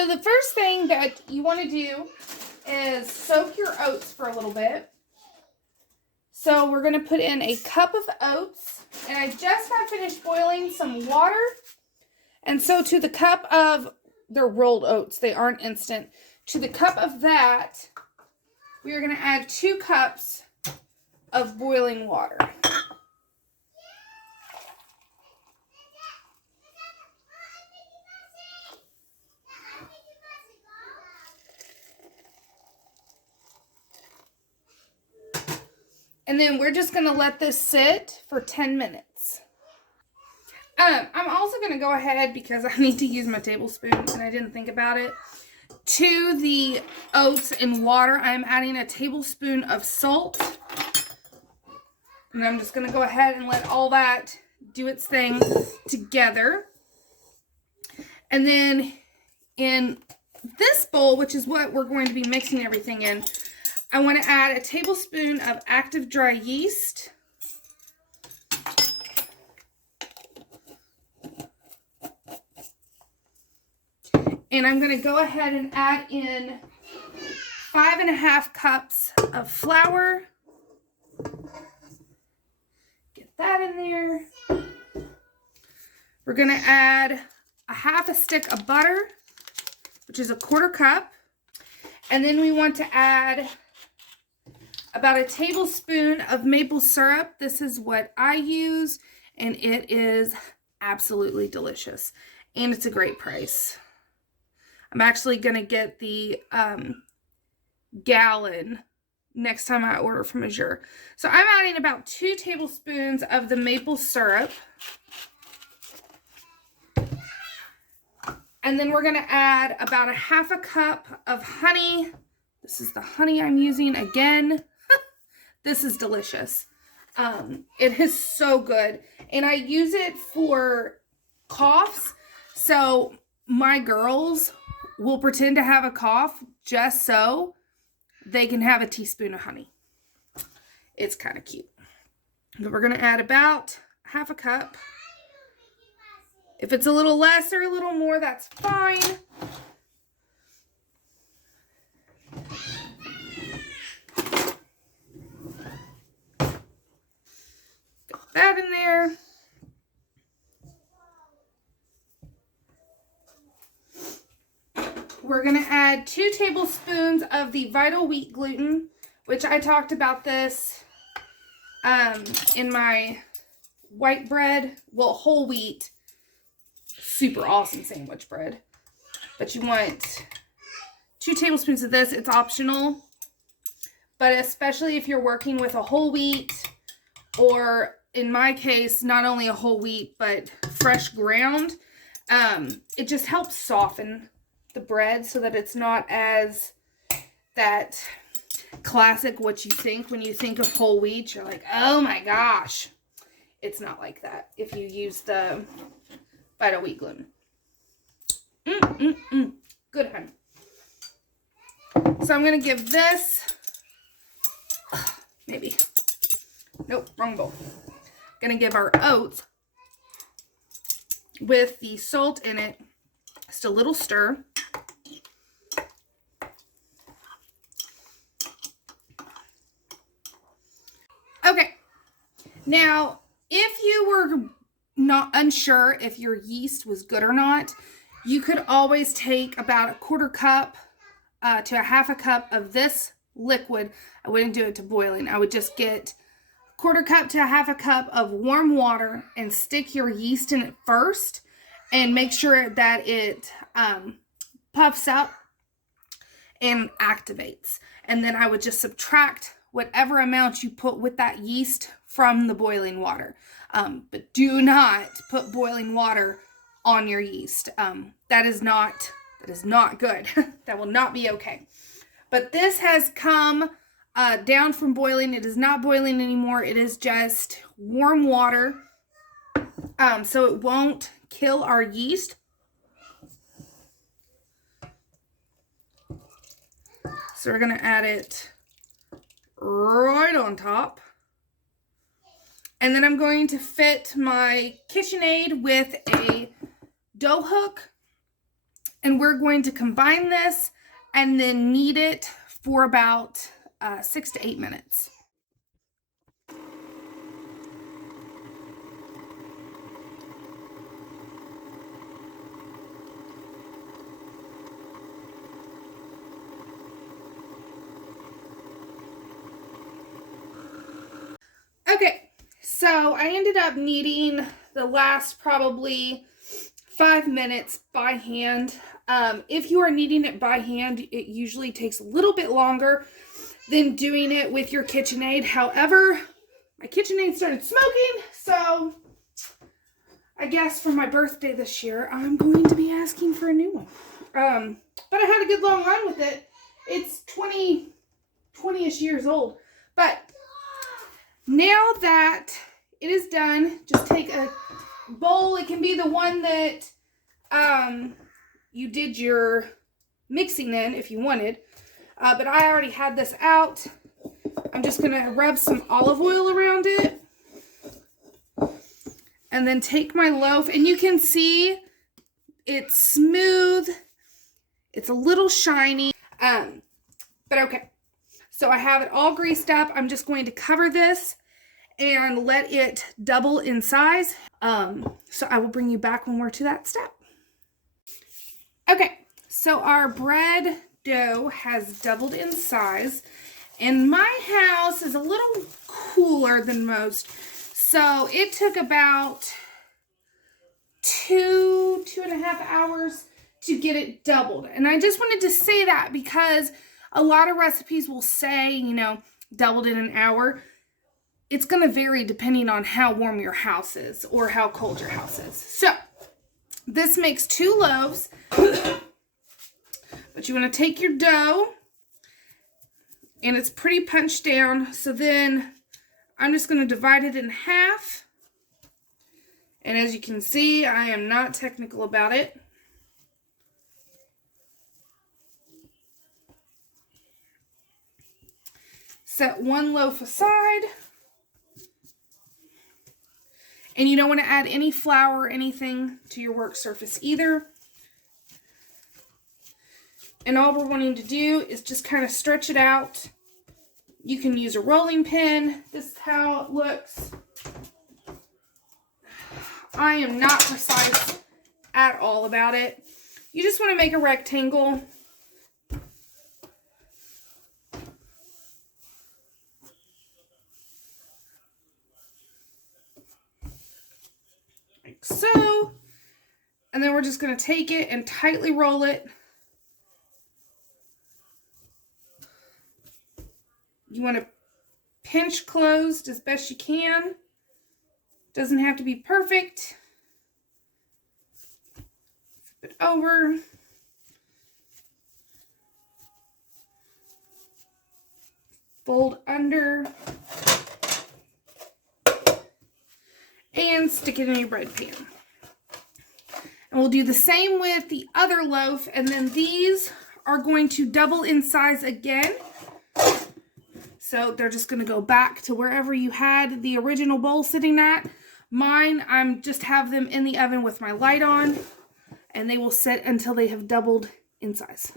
So the first thing that you want to do is soak your oats for a little bit. So we're going to put in a cup of oats, and I just have finished boiling some water. And so to the cup of, they're rolled oats, they aren't instant. To the cup of that, we are going to add 2 cups of boiling water. And then we're just going to let this sit for 10 minutes. I'm also going to go ahead, because I need to use my tablespoon and I didn't think about it. To the oats and water, I'm adding a tablespoon of salt. And I'm just going to go ahead and let all that do its thing together. And then in this bowl, which is what we're going to be mixing everything in, I want to add a tablespoon of active dry yeast. And I'm going to go ahead and add in 5½ cups of flour. Get that in there. We're going to add a 1/2 stick of butter, which is 1/4 cup. And then we want to add about a tablespoon of maple syrup. This is what I use, and it is absolutely delicious. And it's a great price. I'm actually going to get the gallon next time I order from Azure. So I'm adding about 2 tablespoons of the maple syrup. And then we're going to add about a 1/2 cup of honey. This is the honey I'm using again. This is delicious. It is so good. And I use it for coughs. So my girls will pretend to have a cough just so they can have a teaspoon of honey. It's kind of cute. But we're going to add about 1/2 cup. If it's a little less or a little more, that's fine. Got that in there. We're going to add 2 tablespoons of the Vital Wheat gluten, which I talked about this in my white bread, well, whole wheat, super awesome sandwich bread. But you want 2 tablespoons of this. It's optional, but especially if you're working with a whole wheat, or in my case, not only a whole wheat, but fresh ground, it just helps soften the bread so that it's not as that classic what you think when you think of whole wheat. You're like, oh my gosh. It's not like that if you use the Vital Wheat gluten. Good, honey. So I'm going to give this, maybe, nope, wrong bowl. Going to give our oats with the salt in it just a little stir. Okay, now if you were not unsure if your yeast was good or not, you could always take about 1/4 cup to a 1/2 cup of this liquid. I wouldn't do it to boiling. I would just get 1/4 cup to a 1/2 cup of warm water and stick your yeast in it first and make sure that it puffs up and activates. And then I would just subtract whatever amount you put with that yeast from the boiling water. But do not put boiling water on your yeast. That is not good. That will not be okay. But this has come down from boiling. It is not boiling anymore. It is just warm water. So it won't kill our yeast. So we're going to add it right on top. And then I'm going to fit my KitchenAid with a dough hook And we're going to combine this and then knead it for about 6 to 8 minutes. Okay, so I ended up kneading the last probably 5 minutes by hand. If you are kneading it by hand, it usually takes a little bit longer than doing it with your KitchenAid. However, my KitchenAid started smoking, so I guess for my birthday this year, I'm going to be asking for a new one. But I had a good long run with it. It's 20-ish years old. But now that it is done, just take a bowl. It can be the one that you did your mixing in if you wanted. But I already had this out. I'm just going to rub some olive oil around it. And then take my loaf. And you can see it's smooth. It's a little shiny. But okay. So I have it all greased up. I'm just going to cover this and let it double in size. So I will bring you back when we're to that step. Okay, so our bread dough has doubled in size, and my house is a little cooler than most, so it took about 2.5 hours to get it doubled. And I just wanted to say that because a lot of recipes will say, you know, doubled in an hour. It's going to vary depending on how warm your house is or how cold your house is. So this makes 2 loaves. But you want to take your dough, and it's pretty punched down. So then I'm just going to divide it in half. And as you can see, I am not technical about it. Set one loaf aside. And you don't want to add any flour or anything to your work surface either. And all we're wanting to do is just kind of stretch it out. You can use a rolling pin. This is how it looks. I am not precise at all about it. You just want to make a rectangle. Like so. And then we're just going to take it and tightly roll it. You want to pinch closed as best you can. Doesn't have to be perfect. Flip it over. Fold under. And stick it in your bread pan. And we'll do the same with the other loaf. And then these are going to double in size again. So they're just going to go back to wherever you had the original bowl sitting at. Mine, I'm just have them in the oven with my light on, and they will sit until they have doubled in size.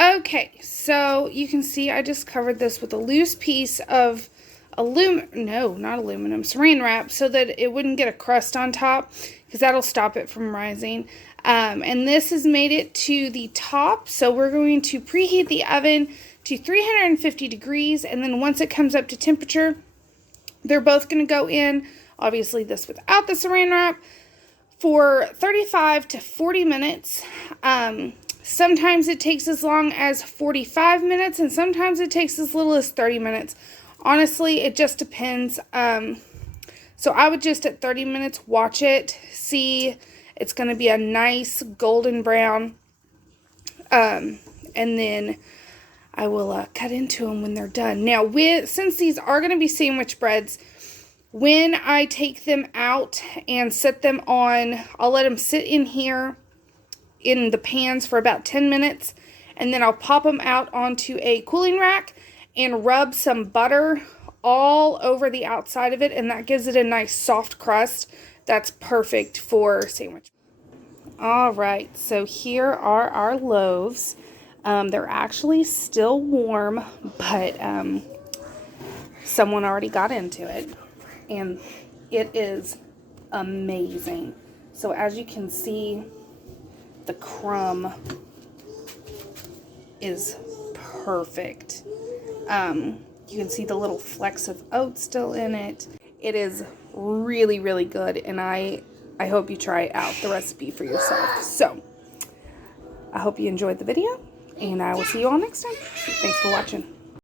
Okay, so you can see I just covered this with a loose piece of saran wrap so that it wouldn't get a crust on top, because that'll stop it from rising. And this has made it to the top, so we're going to preheat the oven to 350 degrees, and then once it comes up to temperature, they're both going to go in, obviously this without the saran wrap, for 35 to 40 minutes. Sometimes it takes as long as 45 minutes, and sometimes it takes as little as 30 minutes. Honestly, it just depends. So I would just at 30 minutes watch it, see it's going to be a nice golden brown, and then I will cut into them when they're done. Now, since these are going to be sandwich breads, when I take them out and set them on, I'll let them sit in here in the pans for about 10 minutes, and then I'll pop them out onto a cooling rack and rub some butter all over the outside of it, and that gives it a nice soft crust that's perfect for sandwich. All right, so here are our loaves. They're actually still warm, but someone already got into it, and it is amazing. So as you can see, the crumb is perfect. You can see the little flecks of oat still in it. It is really, really good, and I hope you try out the recipe for yourself. So, I hope you enjoyed the video, and I will see you all next time. Thanks for watching.